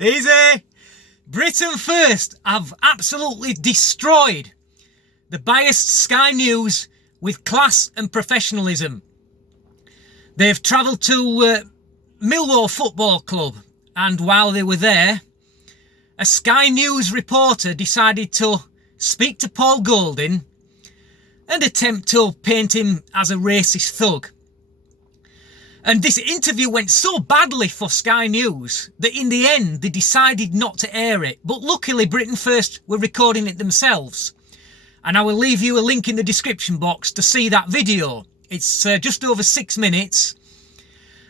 Easy. Britain First have absolutely destroyed the biased Sky News with class and professionalism. They've travelled to Millwall Football Club, and while they were there, a Sky News reporter decided to speak to Paul Golding and attempt to paint him as a racist thug. And this interview went so badly for Sky News that in the end they decided not to air it. But luckily Britain First were recording it themselves. And I will leave you a link in the description box to see that video. It's just over 6 minutes.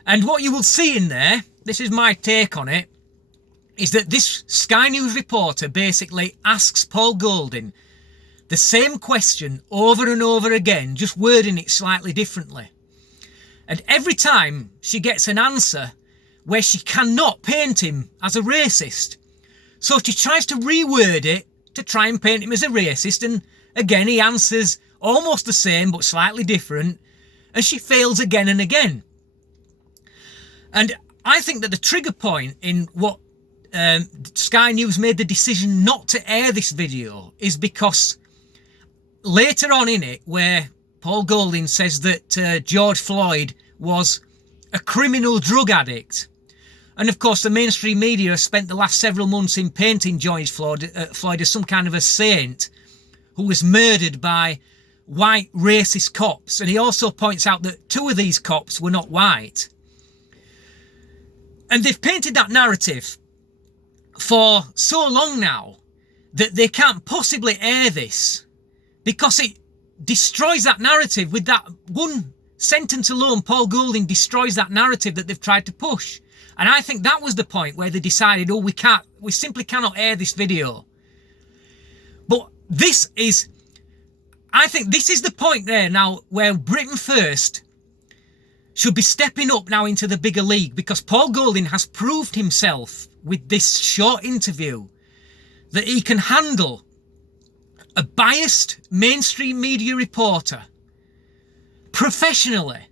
And what you will see in there, this is my take on it, is that this Sky News reporter basically asks Paul Golding the same question over and over again, just wording it slightly differently. And every time she gets an answer where she cannot paint him as a racist. So she tries to reword it to try and paint him as a racist, and again he answers almost the same but slightly different, and she fails again and again. And I think that the trigger point in what Sky News made the decision not to air this video is because later on in it, where Paul Golding says that George Floyd was a criminal drug addict. And of course the mainstream media has spent the last several months in painting George Floyd as some kind of a saint who was murdered by white racist cops. And he also points out that 2 of these cops were not white. And they've painted that narrative for so long now that they can't possibly air this because it destroys that narrative. With that one sentence alone, Paul Golding destroys that narrative that they've tried to push. And I think that was the point where they decided, oh, we simply cannot air this video. But I think this is the point there now where Britain First should be stepping up now into the bigger league, because Paul Golding has proved himself with this short interview that he can handle a biased mainstream media reporter professionally,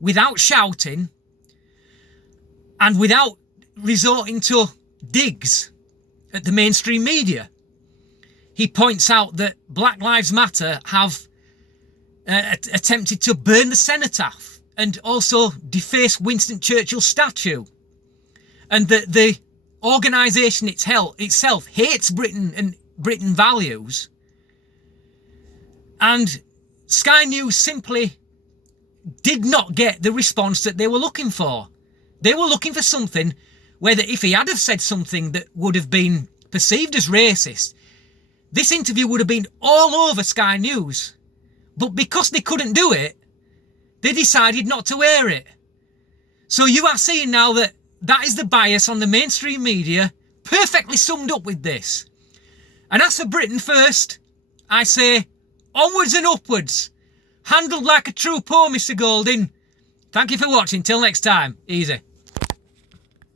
without shouting and without resorting to digs at the mainstream media. He points out that Black Lives Matter have attempted to burn the cenotaph and also deface Winston Churchill's statue, and that the organisation itself hates Britain and Britain values. And Sky News simply did not get the response that they were looking for. They were looking for something where that if he had have said something that would have been perceived as racist, this interview would have been all over Sky News. But because they couldn't do it, they decided not to air it. So you are seeing now that is the bias on the mainstream media, perfectly summed up with this. And as for Britain First, I say onwards and upwards. Handled like a true pro, Mr. Golding. Thank you for watching. Till next time. Easy.